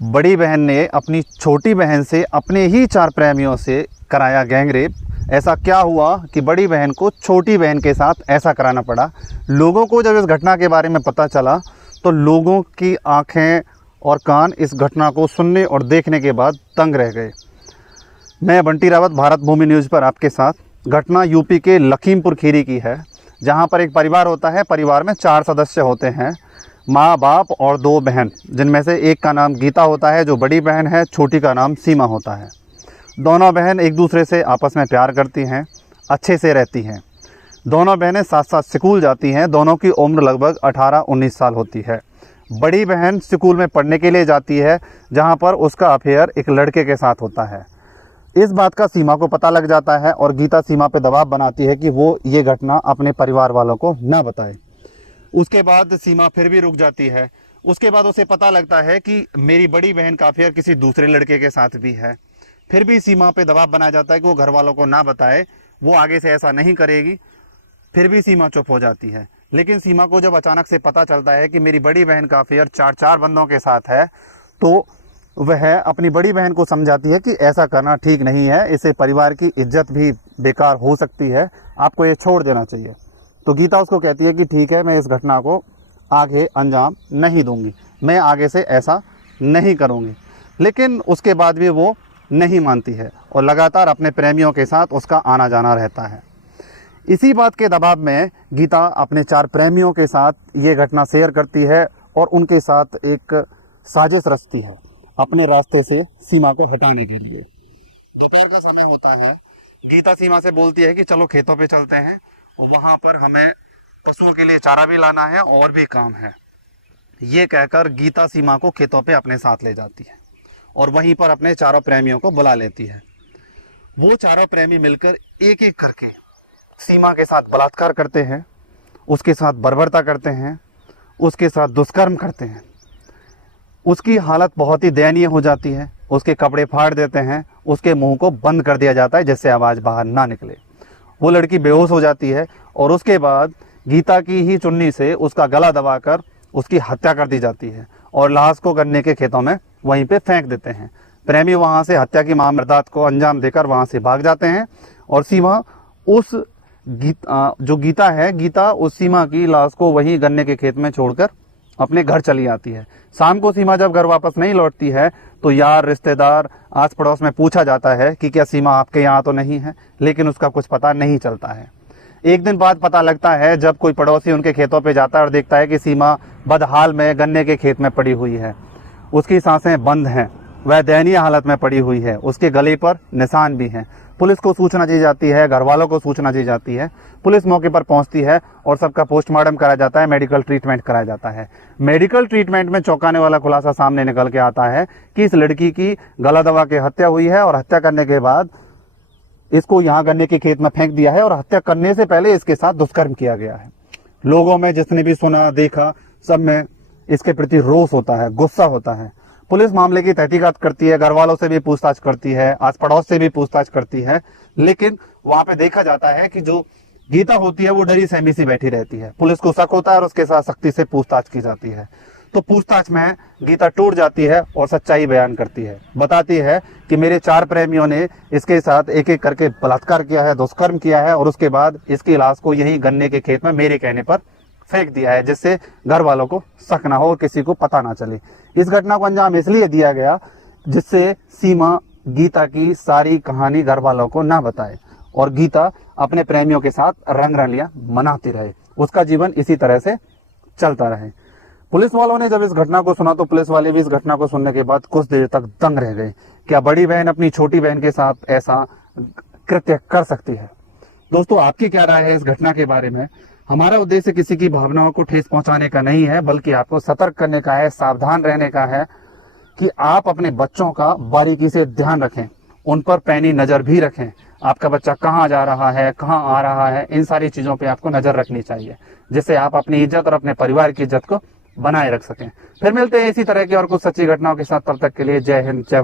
बड़ी बहन ने अपनी छोटी बहन से अपने ही 4 प्रेमियों से कराया गैंगरेप। ऐसा क्या हुआ कि बड़ी बहन को छोटी बहन के साथ ऐसा कराना पड़ा। लोगों को जब इस घटना के बारे में पता चला तो लोगों की आंखें और कान इस घटना को सुनने और देखने के बाद दंग रह गए। मैं बंटी रावत, भारत भूमि न्यूज़ पर आपके साथ। घटना यूपी के लखीमपुर खीरी की है, जहां पर एक परिवार होता है। परिवार में 4 सदस्य होते हैं, माँ, बाप और 2 बहन, जिनमें से एक का नाम गीता होता है जो बड़ी बहन है, छोटी का नाम सीमा होता है। दोनों बहन एक दूसरे से आपस में प्यार करती हैं, अच्छे से रहती हैं। दोनों बहनें साथ साथ स्कूल जाती हैं। दोनों की उम्र लगभग 18-19 साल होती है। बड़ी बहन स्कूल में पढ़ने के लिए जाती है, जहां पर उसका अफेयर एक लड़के के साथ होता है। इस बात का सीमा को पता लग जाता है और गीता सीमा पे दबाव बनाती है कि वो ये घटना अपने परिवार वालों को ना बताए। उसके बाद सीमा फिर भी रुक जाती है। उसके बाद उसे पता लगता है कि मेरी बड़ी बहन का अफेयर किसी दूसरे लड़के के साथ भी है। फिर भी सीमा पे दबाव बनाया जाता है कि वो घर वालों को ना बताए, वो आगे से ऐसा नहीं करेगी। फिर भी सीमा चुप हो जाती है। लेकिन सीमा को जब अचानक से पता चलता है कि मेरी बड़ी बहन का अफेयर 4 बंदों के साथ है, तो वह अपनी बड़ी बहन को समझाती है कि ऐसा करना ठीक नहीं है, इससे परिवार की इज्जत भी बेकार हो सकती है, आपको ये छोड़ देना चाहिए। तो गीता उसको कहती है कि ठीक है, मैं इस घटना को आगे अंजाम नहीं दूंगी, मैं आगे से ऐसा नहीं करूंगी। लेकिन उसके बाद भी वो नहीं मानती है और लगातार अपने प्रेमियों के साथ उसका आना जाना रहता है। इसी बात के दबाव में गीता अपने 4 प्रेमियों के साथ ये घटना शेयर करती है और उनके साथ एक साजिश रचती है अपने रास्ते से सीमा को हटाने के लिए। दोपहर का समय होता है। गीता सीमा से बोलती है कि चलो खेतों पे चलते हैं, वहां पर हमें पशुओं के लिए चारा भी लाना है और भी काम है। ये कहकर गीता सीमा को खेतों पे अपने साथ ले जाती है और वहीं पर अपने 4 प्रेमियों को बुला लेती है। वो 4 प्रेमी मिलकर एक एक करके सीमा के साथ बलात्कार करते हैं, उसके साथ बर्बरता करते हैं, उसके साथ दुष्कर्म करते हैं। उसकी हालत बहुत ही दयनीय हो जाती है। उसके कपड़े फाड़ देते हैं, उसके मुंह को बंद कर दिया जाता है जिससे आवाज़ बाहर ना निकले। वो लड़की बेहोश हो जाती है और उसके बाद गीता की ही चुन्नी से उसका गला दबाकर उसकी हत्या कर दी जाती है और लाश को गन्ने के खेतों में वहीं पे फेंक देते हैं। प्रेमी वहाँ से हत्या की वारदात को अंजाम देकर वहाँ से भाग जाते हैं और सीमा उस जो गीता है, गीता उस सीमा की लाश को वहीं गन्ने के खेत में छोड़कर अपने घर चली आती है। शाम को सीमा जब घर वापस नहीं लौटती है तो यार, रिश्तेदार, आस पड़ोस में पूछा जाता है कि क्या सीमा आपके यहाँ तो नहीं है, लेकिन उसका कुछ पता नहीं चलता है। एक दिन बाद पता लगता है जब कोई पड़ोसी उनके खेतों पे जाता है और देखता है कि सीमा बदहाल में गन्ने के खेत में पड़ी हुई है। उसकी सांसें बंद हैं, वह दयनीय हालत में पड़ी हुई है, उसके गले पर निशान भी हैं। पुलिस को सूचना दी जाती है, घर वालों को सूचना दी जाती है। पुलिस मौके पर पहुंचती है और सबका पोस्टमार्टम कराया जाता है, मेडिकल ट्रीटमेंट कराया जाता है। मेडिकल ट्रीटमेंट में चौंकाने वाला खुलासा सामने निकल के आता है कि इस लड़की की गला दबा के हत्या हुई है और हत्या करने के बाद इसको यहाँ गन्ने के खेत में फेंक दिया है और हत्या करने से पहले इसके साथ दुष्कर्म किया गया है। लोगों में जिसने भी सुना देखा, सब में इसके प्रति रोष होता है, गुस्सा होता है। पुलिस मामले की तहकीकात करती है, घर वालों से भी पूछताछ करती है, आस पड़ोस से भी पूछताछ करती है। लेकिन वहां पे देखा जाता है कि जो गीता होती है वो डरी सहमी सी बैठी रहती है। पुलिस को शक होता है और उसके साथ सख्ती से पूछताछ की जाती है। तो पूछताछ में गीता टूट जाती है और सच्चाई बयान करती है। बताती है कि मेरे 4 प्रेमियों ने इसके साथ एक एक करके बलात्कार किया है, दुष्कर्म किया है और उसके बाद इसकी लाश को यही गन्ने के खेत में मेरे कहने पर फेंक दिया है, जिससे घर वालों को शक ना हो और किसी को पता ना चले। इस घटना को अंजाम इसलिए दिया गया जिससे सीमा गीता की सारी कहानी घर वालों को ना बताए और गीता अपने प्रेमियों के साथ रंगरलियां मनाती रहे, उसका जीवन इसी तरह से चलता रहे। पुलिस वालों ने जब इस घटना को सुना तो पुलिस वाले भी इस घटना को सुनने के बाद कुछ देर तक दंग रह गए। क्या बड़ी बहन अपनी छोटी बहन के साथ ऐसा कृत्य कर सकती है? दोस्तों, आपकी क्या राय है इस घटना के बारे में? हमारा उद्देश्य किसी की भावनाओं को ठेस पहुंचाने का नहीं है, बल्कि आपको सतर्क करने का है, सावधान रहने का है कि आप अपने बच्चों का बारीकी से ध्यान रखें, उन पर पैनी नजर भी रखें। आपका बच्चा कहाँ जा रहा है, कहाँ आ रहा है, इन सारी चीजों पे आपको नजर रखनी चाहिए, जिससे आप अपनी इज्जत और अपने परिवार की इज्जत को बनाए रख सकें। फिर मिलते हैं इसी तरह की और कुछ सच्ची घटनाओं के साथ। तब तक के लिए जय हिंद, जय